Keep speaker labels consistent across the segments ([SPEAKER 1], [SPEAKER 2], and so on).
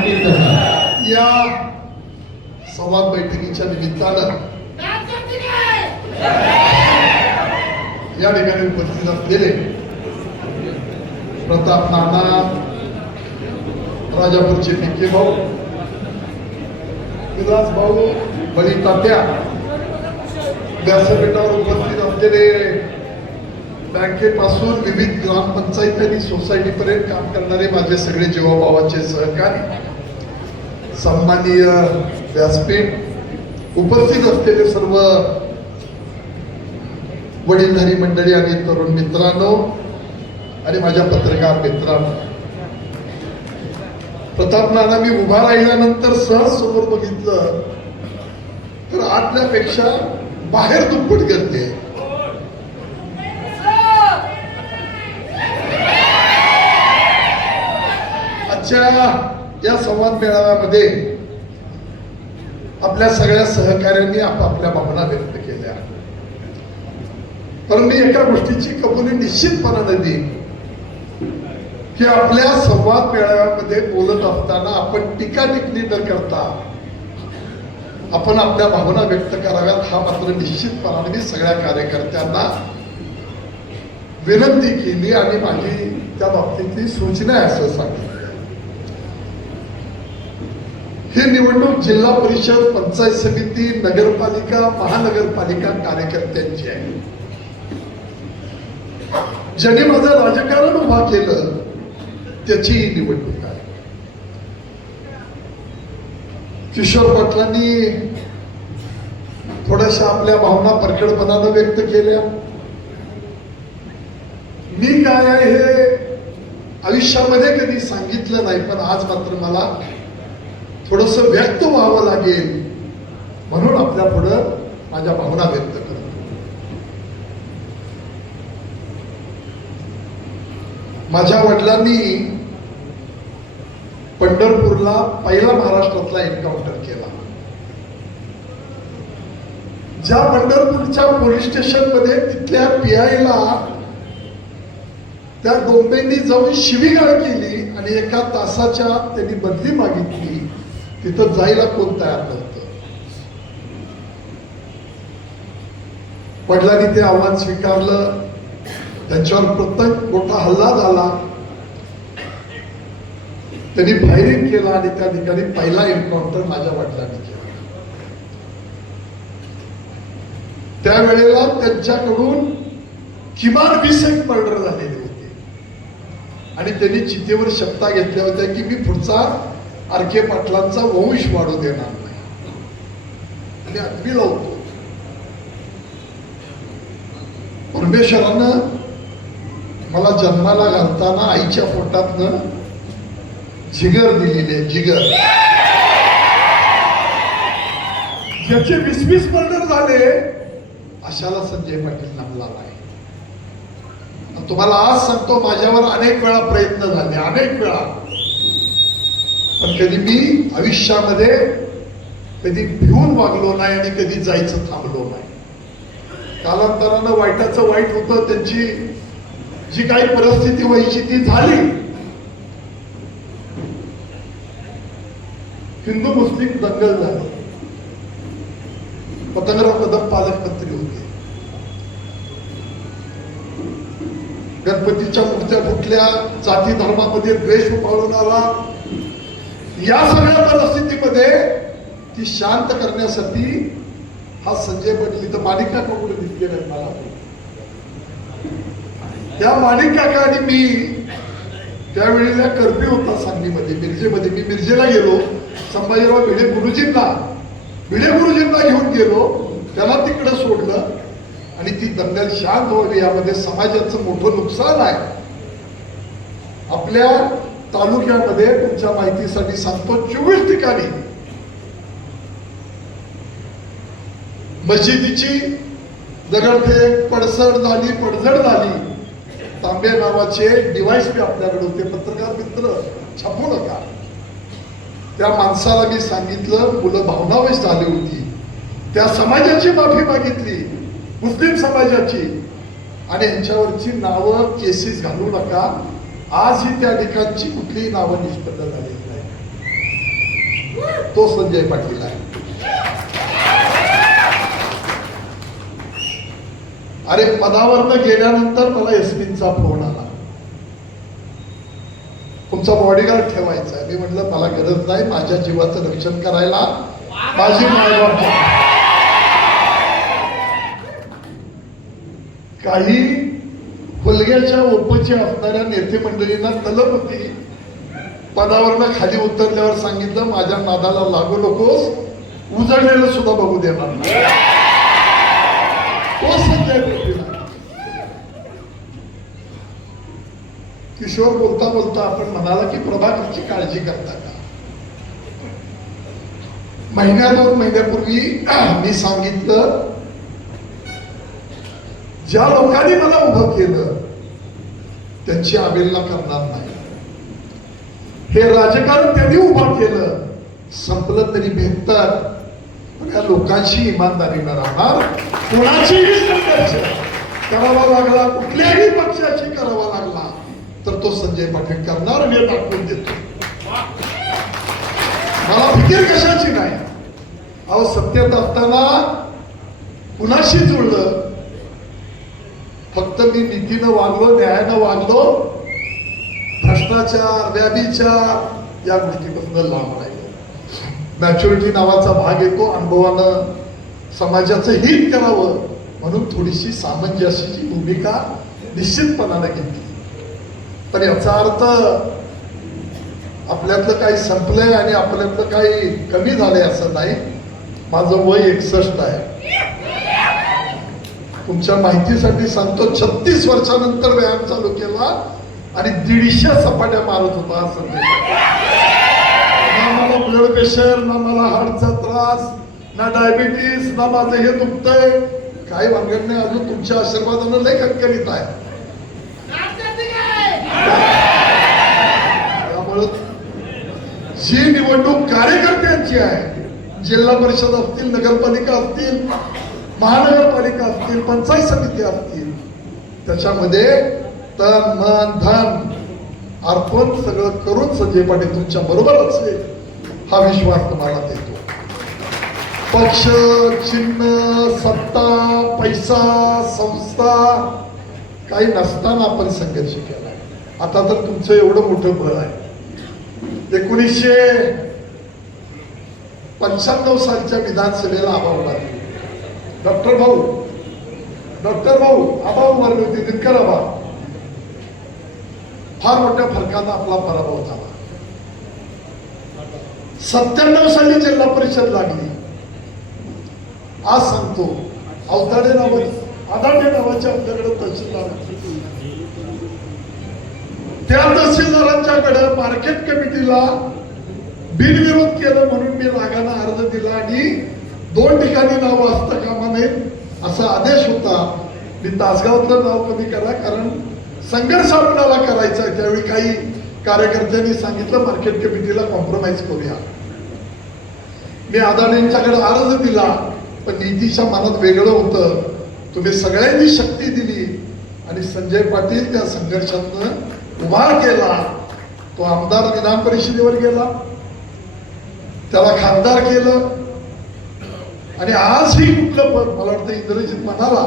[SPEAKER 1] या संवाद बैठकीच्या निमित्तानं या ठिकाणी उपस्थित असलेले प्रताप नाना राजापूरचे पिके भाऊ विलास भाऊ बळी व्यासपीठावर उपस्थित असलेले बँकेपासून विविध ग्रामपंचायत आणि सोसायटीपर्यंत काम करणारे माझे सगळे जीवाभावाचे सहकारी सन्माननीय व्यासपीठ उपस्थित असलेले सर्व वडीलधारी मंडळी आणि तरुण मित्रांनो आणि माझ्या पत्रकार मित्रांनो. प्रताप नाना मी उभा राहिल्यानंतर सहज समोर बघितलं तर आतल्यापेक्षा बाहेर दुप्पट गर्दी आहे. आजच्या या संवाद मेळाव्यामध्ये आपल्या सगळ्या सहकाऱ्यांनी आपापल्या भावना व्यक्त केल्या. पण मी एका गोष्टीची कबुली निश्चितपणाने देईन की आपल्या संवाद मेळाव्यामध्ये बोलत असताना आपण टीका टिकली न करता आपण आपल्या भावना व्यक्त कराव्यात हा मात्र निश्चितपणाने मी सगळ्या कार्यकर्त्यांना विनंती केली आणि माझी त्या बाबतीतली सूचना आहे असं सांगितलं ही निवडणूक जिल्हा परिषद पंचायत समिती नगरपालिका महानगरपालिका कार्यकर्त्यांची आहे. ज्यांनी माझं राजकारण उभा केलं त्याची ही निवडणूक आहे. किशोर पाटलांनी थोड्याशा आपल्या भावना परखडपणानं व्यक्त केल्या. मी काय आहे हे आयुष्यामध्ये कधी सांगितलं नाही पण आज मात्र मला थोडस व्यक्त व्हावं लागेल म्हणून आपल्या पुढं माझ्या भावना व्यक्त करतो. माझ्या वडिलांनी पंढरपूरला पहिला महाराष्ट्रातला एन्काउंटर केला. ज्या पंढरपूरच्या पोलीस स्टेशनमध्ये तिथल्या पीआयला त्या डोंबेंनी जाऊन शिवीगाळ केली आणि एका तासाच्या त्यांनी बदली मागितली. तिथं जायला कोण तयार नव्हतं. वडिलांनी ते आव्हान स्वीकारलं. त्यांच्यावर प्रत्येक मोठा हल्ला झाला. त्यांनी फायरिंग केला आणि त्या ठिकाणी पहिला एन्काउंटर माझ्या वडिलांनी केला. त्यावेळेला त्यांच्याकडून किमान वीस एक मर्डर झालेले होते. आणि त्यांनी चितेवर शपथा घेतल्या होत्या की मी पुढचा आरके पाटलांचा वंश वाढू देणार नाही. आणि अगदी लावतो. परमेश्वरानं मला जन्माला घालताना आईच्या पोटातनं जिगर दिलेली आहे जिगर. ज्याचे वीस वीस मर्डर झाले अशाला संजय पाटील नामला नाही तुम्हाला आज सांगतो माझ्यावर अनेक वेळा प्रयत्न झाले अनेक वेळा. पण कधी मी आयुष्यामध्ये कधी भिवून वागलो नाही आणि कधी जायचं थांबलो नाही. कालांतरानं वाईटाचं वाईट होतं त्यांची जी काही परिस्थिती व्हायची ती झाली. हिंदू मुस्लिम दंगल झाली. पतंगराव कदम पालकमंत्री होते. गणपतीच्या मूर्त्या फुटल्या जाती धर्मामध्ये द्वेष पाळून आला. या सगळ्या परिस्थितीमध्ये ती शांत करण्यासाठी हा संजय पाटील इथं माणिक काका कुठे दिसले नाही मला त्या माणिक काका आणि मी त्यावेळेला कर्फ्यू होता सांगलीमध्ये मिरजेमध्ये. मी मिरजेला गेलो. संभाजीराव भिडे गुरुजींना भिडे गुरुजींना घेऊन गेलो. त्याला तिकडं सोडलं. आणि ती दंगल शांत व्हावी यामध्ये समाजाचं मोठं नुकसान आहे. आपल्या तालुक्यामध्ये तुमच्या माहितीसाठी सांगतो चोवीस ठिकाणी. मशिदीची दगडफेक पडसड झाली पडझड झाली. तांबे नावाचे डिव्हाइस बी आपल्याकडे होते. पत्रकार मित्र छापू नका त्या माणसाला मी सांगितलं मुलं भावनावेश झाली होती. त्या समाजाची माफी मागितली. मुस्लिम समाजाची. आणि यांच्यावरची नावं केसेस घालू नका. आजही त्या ठिकाणची कुठलीही नावं निष्पन्न झालेली नाही. तो संजय पाटील आहे. अरे पदावरनं गेल्यानंतर मला एसपींचा फोन आला. तुमचा बॉडीगार्ड ठेवायचा आहे. मी म्हटलं मला गरज नाही माझ्या जीवाचं रक्षण करायला. माझी मायबाप काही हुलग्याच्या ओपची असणाऱ्या नेते मंडळींना तलप होती. पदावरनं खाली उतरल्यावर सांगितलं माझ्या नादाला लागू नकोस उजळलेलं सुद्धा बघू देणार नाही. तो संजय पाटील किशोर बोलता बोलता आपण म्हणाला की प्रभाकरची काळजी करता का? महिन्या दोन महिन्यापूर्वी मी सांगितलं ज्या लोकांनी मला उभं केलं त्यांची अवेलना करणार नाही. हे राजकारण त्यांनी उभं केलं. संपलं तरी भेटतात पण या इमानदारी इमानदारीनं राहणार कोणाचीही संघर्ष. करावा लागला कुठल्याही पक्षाची करावा लागला तर तो संजय पाटील करणार वेळ दाखवून देतो. मला फिकीर कशाची नाही? अहो सत्तेत असताना कुणाशी जुळलं? फक्त मी नीतीनं वागलो न्यायानं वागलो भ्रष्टाचार व्याभिचार या गोष्टीपासून लांब राहिलो मॅच्युरिटी नावाचा भाग येतो अनुभवानं समाजाचं हित करावं म्हणून थोडीशी सामंजस्याची भूमिका निश्चितपणानं घेतली. पण याचा अर्थ आपल्यातलं काही संपलंय आणि आपल्यातलं काही कमी झालंय असं नाही. माझं वय एकसष्ट आहे. तुमच्या माहितीसाठी सांगतो छत्तीस वर्षानंतर व्यायाम चालू केला आणि दीडशे सपाट्या मारत होता ना मला ब्लड प्रेशर ना मला हार्टचा त्रास ना डायबिटीस ना माझं हे दुखतंय. काही वांगण नाही अजून तुमच्या आशीर्वादानं लय कणकणीत आहे. त्यामुळं जी निवडणूक कार्यकर्त्यांची आहे जिल्हा परिषद असतील नगरपालिका असतील महानगरपालिका असतील पंचायत समिती असतील त्याच्यामध्ये तन मन धन अर्पण सगळं करून संजय पाटील तुमच्या बरोबर असेल हा विश्वास तुम्हाला देतो. पक्ष चिन्ह सत्ता पैसा संस्था काही नसताना आपण संघर्ष केला आता तर तुमचं एवढं मोठं बळ आहे. एकोणीसशे पंच्याण्णव सालच्या विधानसभेला अभाव उभारली डॉक्टर भाऊ डॉक्टर भाऊ आबा उभारली होते दिनकर आबा फार मोठ्या फरकानं आपला पराभव झाला. सत्त्याण्णव साली जिल्हा परिषद लागली. आज सांगतो अवताडे नाव आदाडे नावाचे आपल्याकडे तहसीलदार त्या तहसीलदारांच्याकडे मार्केट कमिटीला बिनविरोध केलं म्हणून मी रागाने अर्ज दिला आणि दोन ठिकाणी नाव असता कामा नये असा आदेश होता. मी तासगावातलं नाव कमी करा कारण संघर्ष आपल्याला करायचा आहे. त्यावेळी काही कार्यकर्त्यांनी सांगितलं मार्केट कमिटीला कॉम्प्रोमाइज करूया. मी अदाणींच्याकडे अर्ज दिला पण नितीच्या मनात वेगळं होतं. तुम्ही सगळ्यांनी शक्ती दिली आणि संजय पाटील त्या संघर्षातनं उभा केला. तो आमदार विधान परिषदेवर गेला. त्याला खासदार केलं. आणि आजही कुठलं पद मला वाटतं इंद्रजित म्हणाला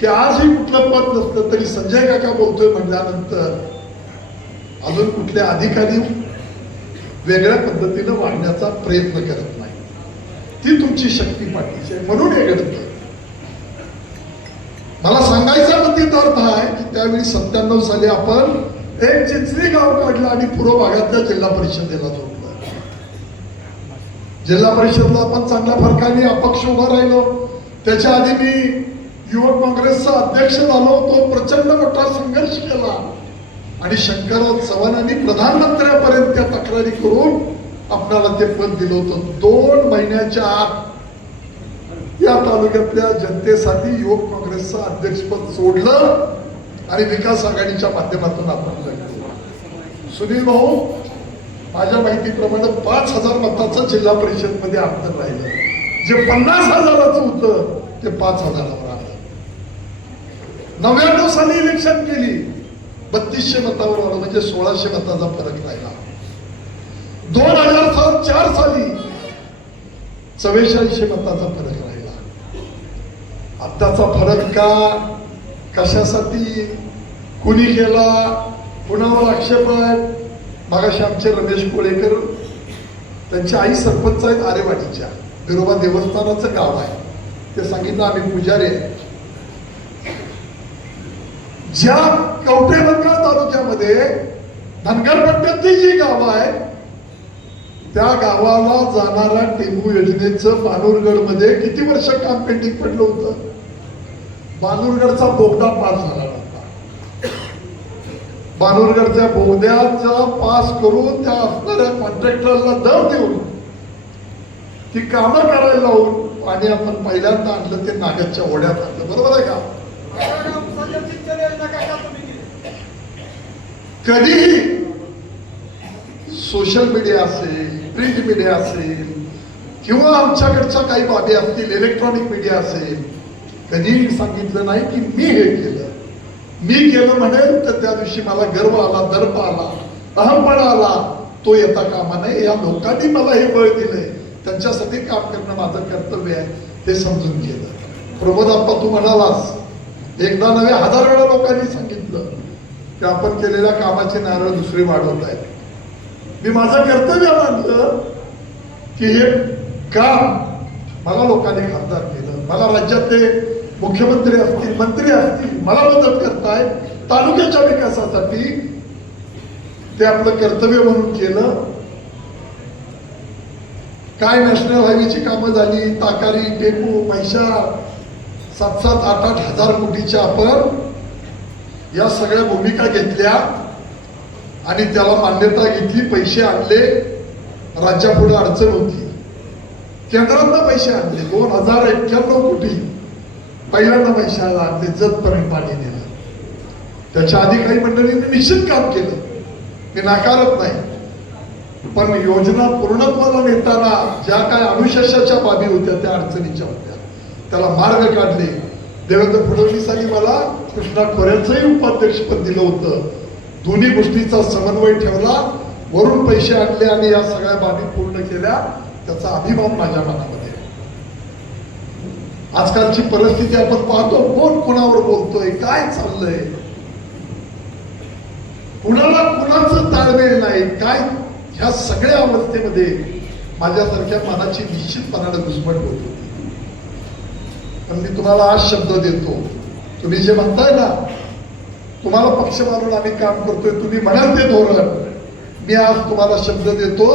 [SPEAKER 1] की आजही कुठलं पद नसलं तरी संजय काका बोलतोय म्हटल्यानंतर अजून कुठल्या अधिकारी वेगळ्या पद्धतीनं वागण्याचा प्रयत्न करत नाही. ती तुमची शक्ती पाठीची आहे म्हणून हे घडतं मला सांगायचा नक्कीच अर्थ आहे की त्यावेळी सत्त्याण्णव साली आपण एक चिचरी गाव काढलं आणि पूर्व भागातल्या जिल्हा परिषदेला जोडलं. जिल्हा परिषदला आपण चांगल्या फरकाने अपक्ष उभा राहिलो. त्याच्या आधी मी युवक काँग्रेसचा अध्यक्ष झालो तो प्रचंड मोठा संघर्ष केला. आणि शंकरराव चव्हाणांनी प्रधानमंत्र्यापर्यंत त्या तक्रारी करून आपल्याला ते पद दिलं होतं. दोन महिन्याच्या आत या तालुक्यातल्या जनतेसाठी युवक काँग्रेसचं अध्यक्षपद सोडलं आणि विकास आघाडीच्या माध्यमातून आपण सुनील भाऊ माझ्या माहितीप्रमाणे पाच हजार मताचं जिल्हा परिषदमध्ये अंतर राहिलं. जे पन्नास हजाराचं होतं ते पाच हजारावर आलं. नव्याण्णव साली इलेक्शन केली. बत्तीसशे मतावर आलं म्हणजे सोळाशे मताचा फरक राहिला. दोन हजार चार साली चव्वेचाळीसशे मताचा फरक राहिला. आत्ताचा फरक का? कशासाठी? कुणी केला? कुणावर आक्षेप आहे मागाशी आमचे रमेश कोळेकर त्यांची आई सरपंच आहेत आरेवाडीच्या. विरोबा देवस्थानाचं गाव आहे. ते सांगितलं आम्ही पुजारी आहे. ज्या कवठेमंगळ तालुक्यामध्ये धनगरपट्ट्यातली जी गावं आहेत त्या गावाला जाणारा टेंबू योजनेचं बानूरगडमध्ये किती वर्ष काम पेंडिंग पडलं होतं? बानूरगडचा बोगदा पार झाला. बानूरगडच्या बोगद्याचा पास करून त्या असणाऱ्या कॉन्ट्रॅक्टरला दर देऊन ती कामं करायला लावून पाणी आपण पहिल्यांदा आणलं ते नागाच्या ओढ्यात आणलं. बरोबर आहे का? कधीही सोशल मीडिया असेल प्रिंट मीडिया असेल किंवा आमच्याकडच्या काही बाबी असतील इलेक्ट्रॉनिक मीडिया असेल कधीही सांगितलं नाही की मी हे केलं. मी केलं म्हणेल तर त्या दिवशी मला गर्व आला दर्प आला अहमपणा आला. तो येता कामा नये या लोकांनी मला हे बळ दिले त्यांच्यासाठी काम करणं माझं कर्तव्य आहे ते समजून गेलं प्रमोद आप्पा तू म्हणालास एकदा नव्हे हजार वेळा लोकांनी सांगितलं की आपण केलेल्या कामाची नारळ दुसरी वाढवत आहेत मी माझं कर्तव्य मानलं की हे काम मला लोकांनी खासदार केलं. मला राज्यातले मुख्यमंत्री असतील मंत्री असतील मला मदत करताय तालुक्याच्या विकासासाठी ते आपलं कर्तव्य म्हणून केलं. काय नॅशनल हायवेची कामं झाली ताकारी टेकू पैसा सात सात आठ आठ हजार कोटीच्या आपण या सगळ्या भूमिका घेतल्या आणि त्याला मान्यता घेतली पैसे आणले. राज्यापुढे अडचण होती. केंद्रातनं पैसे आणले. दोन हजार एक्क्याण्णव कोटी. पहिल्यांदा पैशाला आणले जतपर्यंत पाणी दिलं त्याच्या आधी काही मंडळींनी निश्चित काम केलं. ते नाकारत नाही. पण योजना पूर्णत्वाला नेताना ज्या काय अनुशेषाच्या बाबी होत्या त्या अडचणीच्या होत्या. त्याला मार्ग काढले. देवेंद्र फडणवीसांनी मला कृष्णा खोऱ्याचंही उपाध्यक्षपद दिलं होतं. दोन्ही गोष्टीचा समन्वय ठेवला. वरून पैसे आणले आणि या सगळ्या बाबी पूर्ण केल्या. त्याचा अभिमान माझ्या मनामध्ये आजकालची परिस्थिती आपण पाहतो कोण कोणावर बोलतोय काय चाललंय? कुणाला कुणाचं ताळमेळ नाही काय ह्या सगळ्या अवस्थेमध्ये माझ्यासारख्या मनाची निश्चितपणाने घुसमट होत होती. पण मी तुम्हाला आज शब्द देतो. तुम्ही जे म्हणताय ना तुम्हाला पक्ष मानून आम्ही काम करतोय तुम्ही म्हणाल ते धोरण. मी आज तुम्हाला शब्द देतो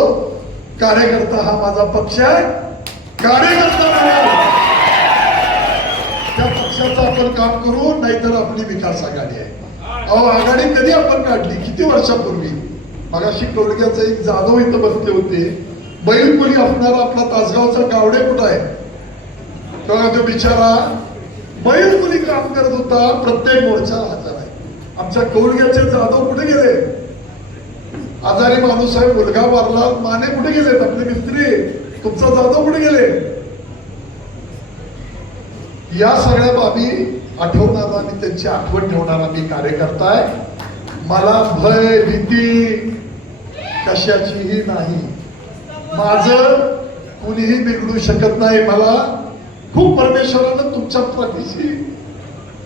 [SPEAKER 1] कार्यकर्ता हा माझा पक्ष आहे. कार्यकर्ता काम करू नाहीतर आपली विकास आघाडी आहे. अहो आघाडी कधी आपण काढली? किती वर्षापूर्वी? मगाशी टोळक्याचं एक जाधव इथं बसले होते. बैलपुरी असणारा आपला तासगावचा गावडे कुठं आहे? तेव्हा तो बिचारा बैलपुरी काम करत होता प्रत्येक मोर्चाला हजर आहे. आमच्या कौलग्याचे जाधव कुठे गेले? आजारी माणूस आहे मुलगा वारला माने कुठे गेलेत आपले मिस्त्री तुमचा जाधव कुठे गेले? या सगळ्या बाबी आठवणारा आणि त्यांची आठवण ठेवणारा मी कार्यकर्ता आहे. मला भय भीती कशाचीही नाही. माझं कुणीही बिघडू शकत नाही. मला खूप परमेश्वरानं तुमच्या पाठीशी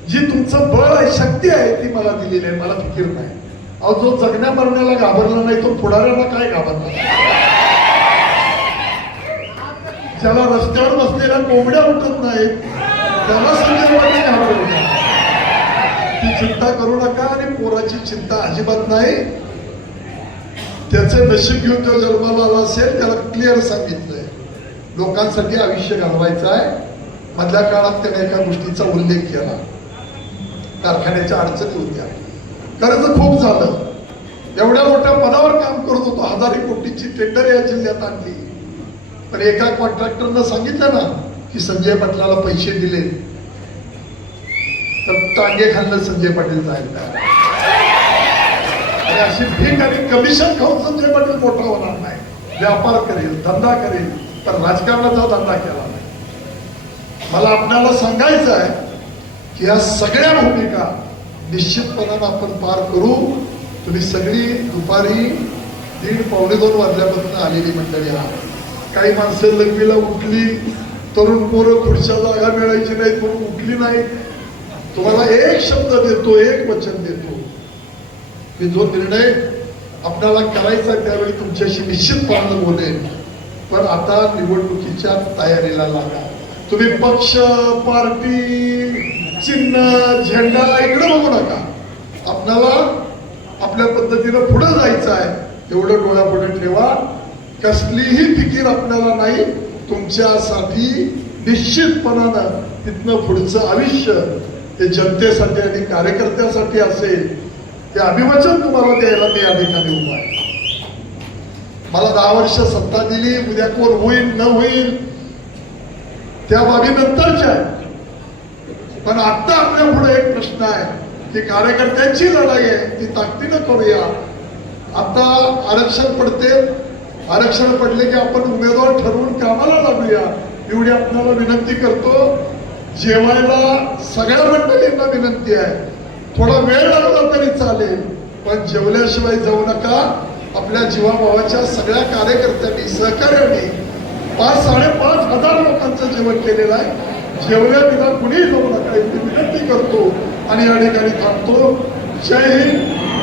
[SPEAKER 1] जी तुमचं बळ आहे शक्ती आहे ती मला दिलेली आहे. मला फिकीर नाही. अहो जो जगण्या मरण्याला घाबरला नाही तो पुढाऱ्याला काय घाबरला ज्याला रस्त्यावर बसलेल्या कोंबड्या उठत नाहीत त्याला संजय ती चिंता करू नका आणि पोराची चिंता अजिबात नाही. त्याचे नशीब घेऊन तो जन्माला आला असेल त्याला क्लिअर सांगितलंय. लोकांसाठी आयुष्य घालवायचं आहे. मधल्या काळात त्याने एका गोष्टीचा उल्लेख केला. कारखान्याच्या अडचणी होत्या. कर्ज खूप झालं. एवढ्या मोठ्या पदावर काम करत होतो. हजारी कोटीची टेंडर या जिल्ह्यात आणली. पण एका कॉन्ट्रॅक्टरनं सांगितलं ना की संजय पाटलाला पैसे दिले. तर टांगे खाल्लं संजय पाटील जायला आणि अशी भीक आणि कमिशन खाऊन संजय पाटील मोठा होणार नाही. व्यापार करेल धंदा करेल तर राजकारणाचा धंदा केला नाही. मला आपल्याला सांगायचं आहे की या सगळ्या भूमिका निश्चितपणानं आपण पार करू. तुम्ही सगळी दुपारी दीड पावणे दोन वाजल्यापासून आलेली मंडळी हा काही माणसं लग्नीला उठली तरुण पोरं खुर्च्या जागा मिळायची नाही म्हणून उठली नाही. तुम्हाला एक शब्द देतो एक वचन देतो. मी जो निर्णय आपल्याला करायचा त्यावेळी तुमच्याशी निश्चित निश्चितपणानं बोलेन पण आता निवडणुकीच्या तयारीला लागा. तुम्ही पक्ष पार्टी चिन्ह झेंडा इकडे बघू नका. आपल्याला आपल्या पद्धतीनं पुढे जायचं आहे. एवढं डोळ्यापुढे ठेवा. कसलीही फिकीर आपल्याला नाही. तुमच्यासाठी निश्चितपणानं तिथनं पुढचं आयुष्य ते जनतेसाठी आणि कार्यकर्त्यासाठी असेल ते अभिवचन तुम्हाला द्यायला मी या ठिकाणी उभा आहे. मला दहा वर्ष सत्ता दिली उद्या कोण होईल न होईल त्या बाबी नंतरच्या पण आता आपल्या पुढे एक प्रश्न आहे की कार्यकर्त्यांची लढाई आहे ती ताकदीनं करूया. आता आरक्षण पडते आरक्षण पडले की आपण उमेदवार ठरवून कामाला लागूया. एवढी आपल्याला विनंती करतो. जेवायला सगळ्या मंडळींना विनंती आहे. थोडा वेळ लागला तरी चालेल पण जेवल्याशिवाय जाऊ नका. आपल्या जीवाभावाच्या सगळ्या कार्यकर्त्यांनी सहकार्याने पाच साडेपाच हजार लोकांचं जेवण केलेलं आहे. जेवल्या विना कुणीही जाऊ नका. एवढी विनंती करतो आणि या ठिकाणी थांबतो. जय हिंद.